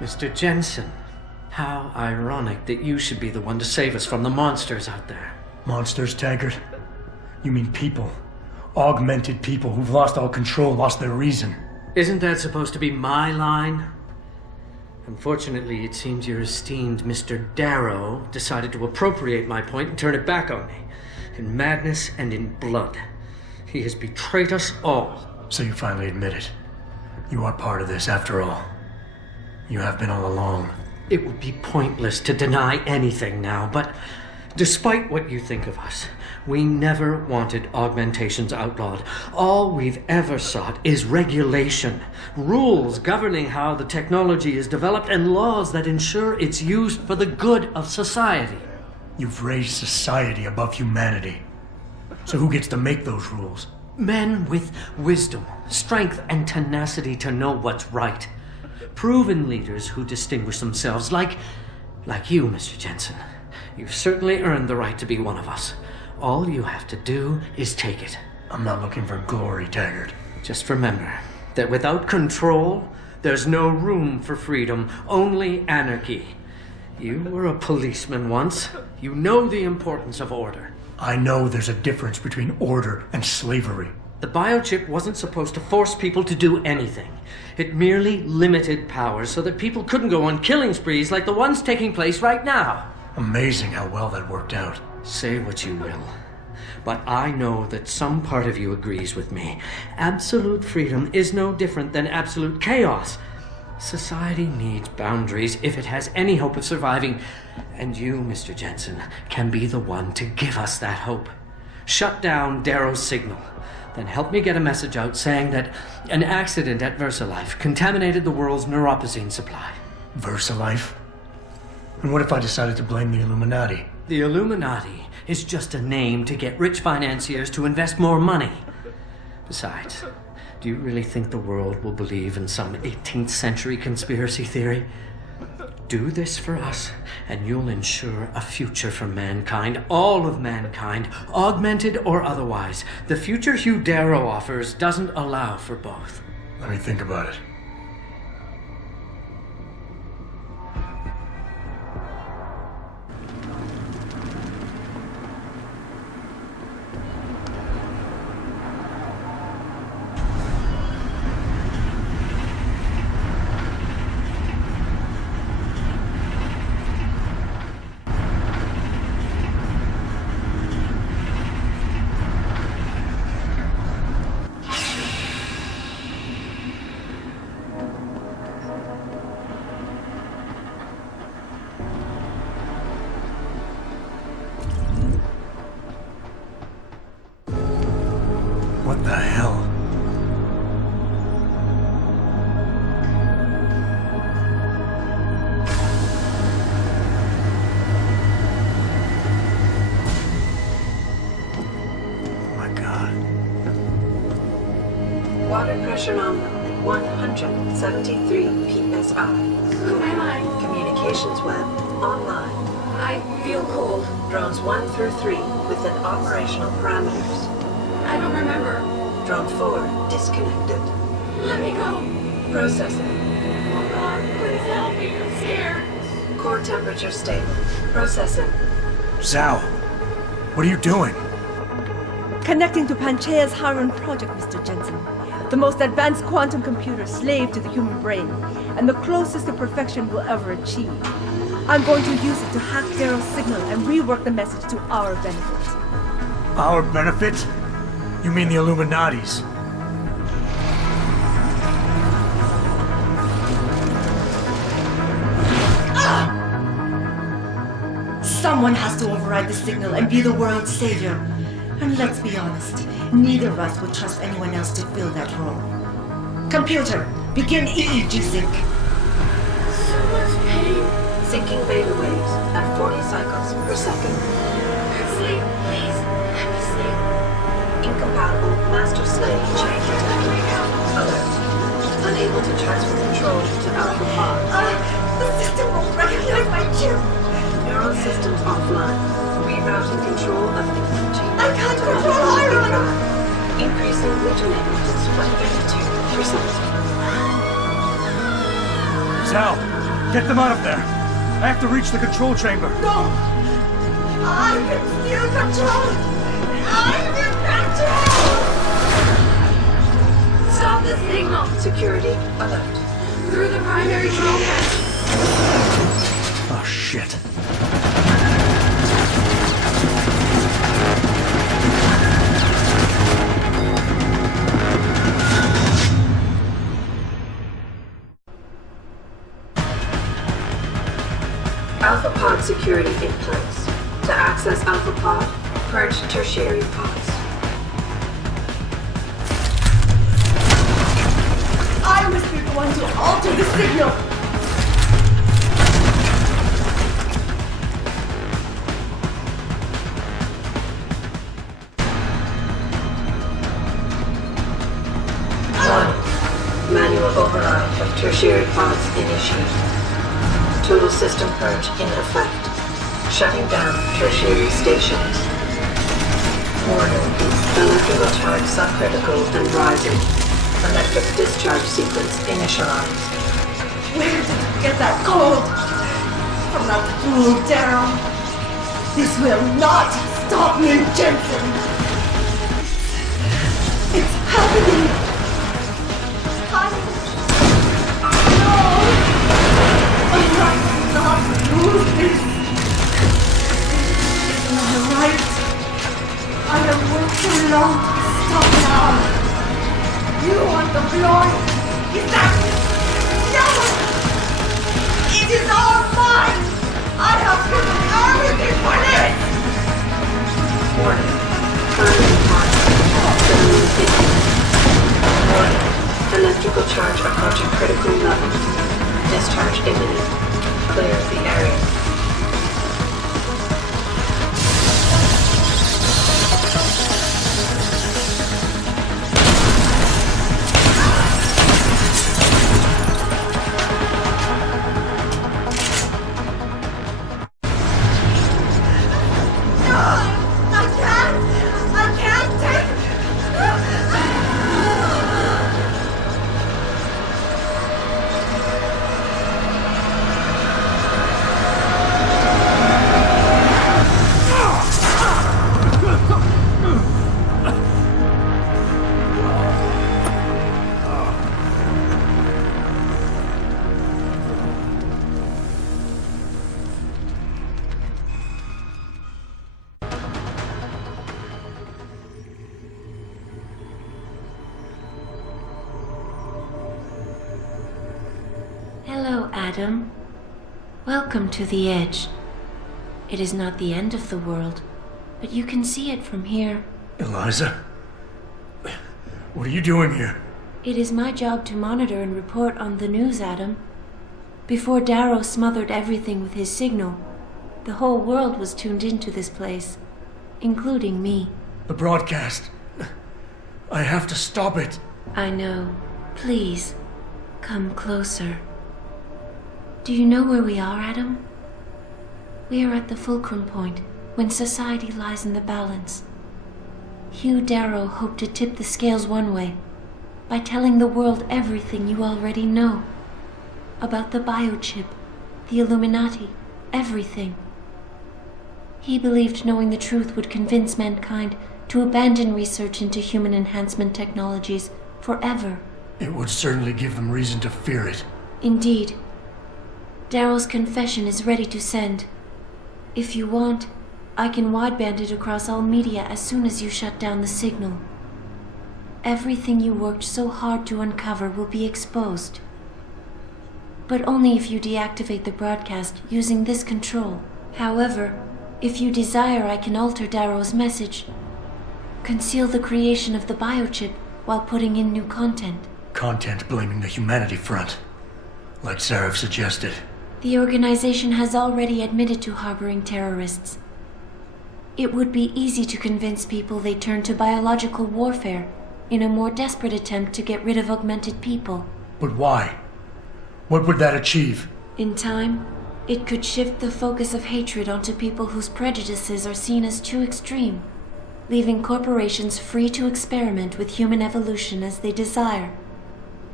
Mr. Jensen, how ironic that you should be the one to save us from the monsters out there. Monsters, Taggart? You mean people. Augmented people who've lost all control, lost their reason. Isn't that supposed to be my line? Unfortunately, it seems your esteemed Mr. Darrow decided to appropriate my point and turn it back on me. In madness and in blood. He has betrayed us all. So you finally admit it. You are part of this, after all. You have been all along. It would be pointless to deny anything now, but despite what you think of us, we never wanted augmentations outlawed. All we've ever sought is regulation, rules governing how the technology is developed, and laws that ensure it's used for the good of society. You've raised society above humanity. So who gets to make those rules? Men with wisdom, strength, and tenacity to know what's right. Proven leaders who distinguish themselves like you, Mr. Jensen. You've certainly earned the right to be one of us. All you have to do is take it. I'm not looking for glory, Taggart. Just remember that without control, there's no room for freedom, only anarchy. You were a policeman once. You know the importance of order. I know there's a difference between order and slavery. The biochip wasn't supposed to force people to do anything. It merely limited powers so that people couldn't go on killing sprees like the ones taking place right now. Amazing how well that worked out. Say what you will, but I know that some part of you agrees with me. Absolute freedom is no different than absolute chaos. Society needs boundaries if it has any hope of surviving, and you, Mr. Jensen, can be the one to give us that hope. Shut down Darrow's signal, then help me get a message out saying that an accident at VersaLife contaminated the world's neuropozyne supply. VersaLife? And what if I decided to blame the Illuminati? The Illuminati is just a name to get rich financiers to invest more money. Besides, do you really think the world will believe in some 18th century conspiracy theory? Do this for us, and you'll ensure a future for mankind, all of mankind, augmented or otherwise. The future Hugh Darrow offers doesn't allow for both. Let me think about it. What the hell? Oh my God. Water pressure nominal at 173 psi. Who am I? Communications web online. I feel cold. Drones 1 through 3 within operational parameters. I don't remember. Drone 4 disconnected. Let me go. Processing. Oh God, please help me. I'm scared. Core temperature stable. Processing. Zhao, what are you doing? Connecting to Panchaea's Harun project, Mr. Jensen. The most advanced quantum computer slave to the human brain, and the closest to perfection we'll ever achieve. I'm going to use it to hack Darrow's signal and rework the message to our benefit. Our benefit? You mean the Illuminati's? Someone has to override the signal and be the world's savior. And let's be honest, neither of us would trust anyone else to fill that role. Computer, begin EEG sync. So much pain. Syncing beta waves at 40 cycles per second. Sleep, please. Let me sleep. Incompatible master-slave chain detected. Alert. Unable to transfer control to Alpha Pod. The system won't recognize my chip. Neural systems offline. Rerouting control of energy. I can't control Harun. Increasing glutamate levels by 32%. Zhao, Get them out of there! I have to reach the control chamber. No! I can still control! I will control! Stop the signal! Security alert. Through the primary control panel. Oh, shit. Alpha pod security in place. To access Alpha pod, purge tertiary pods. I must be the one to alter the signal! Manual override of tertiary pods initiated. Total system purge in effect. Shutting down tertiary stations. Warning. Electrical charge subcritical and rising. Electric discharge sequence initialized. Where did you get that code? From that fool, Daryl. This will not stop me, Jensen. It's happening. I must not lose this. It's my right. I have worked too long to stop now. You want the glory? Is that... No! It is all mine! I have given everything for this! Warning. Primary pod. Warning. Electrical charge approaching critical levels. Discharge imminent. Clear the area. I can't take... Hello, Adam. Welcome to the Edge. It is not the end of the world, but you can see it from here. Eliza? What are you doing here? It is my job to monitor and report on the news, Adam. Before Darrow smothered everything with his signal, the whole world was tuned into this place, including me. The broadcast. I have to stop it. I know. Please, come closer. Do you know where we are, Adam? We are at the fulcrum point, when society lies in the balance. Hugh Darrow hoped to tip the scales one way, by telling the world everything you already know. About the biochip, the Illuminati, everything. He believed knowing the truth would convince mankind to abandon research into human enhancement technologies forever. It would certainly give them reason to fear it. Indeed. Darrow's confession is ready to send. If you want, I can wideband it across all media as soon as you shut down the signal. Everything you worked so hard to uncover will be exposed. But only if you deactivate the broadcast using this control. However, if you desire, I can alter Darrow's message. Conceal the creation of the biochip while putting in new content. Content blaming the humanity front, like Sarah suggested. The organization has already admitted to harboring terrorists. It would be easy to convince people they turn to biological warfare in a more desperate attempt to get rid of augmented people. But why? What would that achieve? In time, it could shift the focus of hatred onto people whose prejudices are seen as too extreme, leaving corporations free to experiment with human evolution as they desire.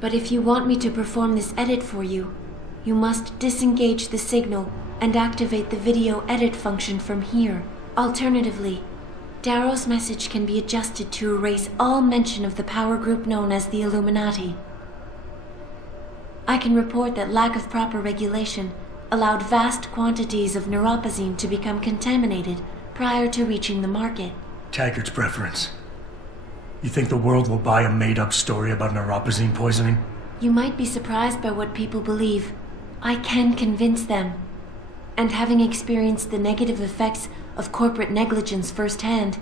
But if you want me to perform this edit for you, you must disengage the signal and activate the video edit function from here. Alternatively, Darrow's message can be adjusted to erase all mention of the power group known as the Illuminati. I can report that lack of proper regulation allowed vast quantities of neuropozyne to become contaminated prior to reaching the market. Taggart's preference. You think the world will buy a made-up story about neuropozyne poisoning? You might be surprised by what people believe. I can convince them. And having experienced the negative effects of corporate negligence firsthand,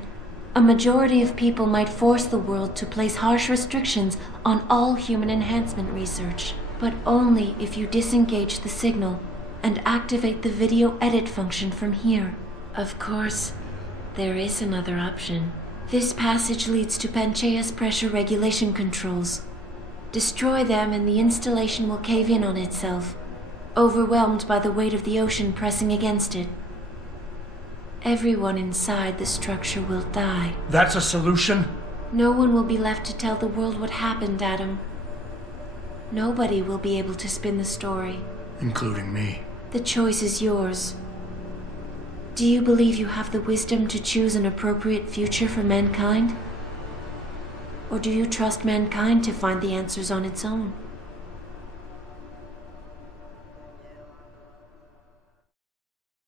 a majority of people might force the world to place harsh restrictions on all human enhancement research. But only if you disengage the signal and activate the video edit function from here. Of course, there is another option. This passage leads to Panchaea's pressure regulation controls. Destroy them and the installation will cave in on itself, overwhelmed by the weight of the ocean pressing against it. Everyone inside the structure will die. That's a solution? No one will be left to tell the world what happened, Adam. Nobody will be able to spin the story. Including me. The choice is yours. Do you believe you have the wisdom to choose an appropriate future for mankind? Or do you trust mankind to find the answers on its own?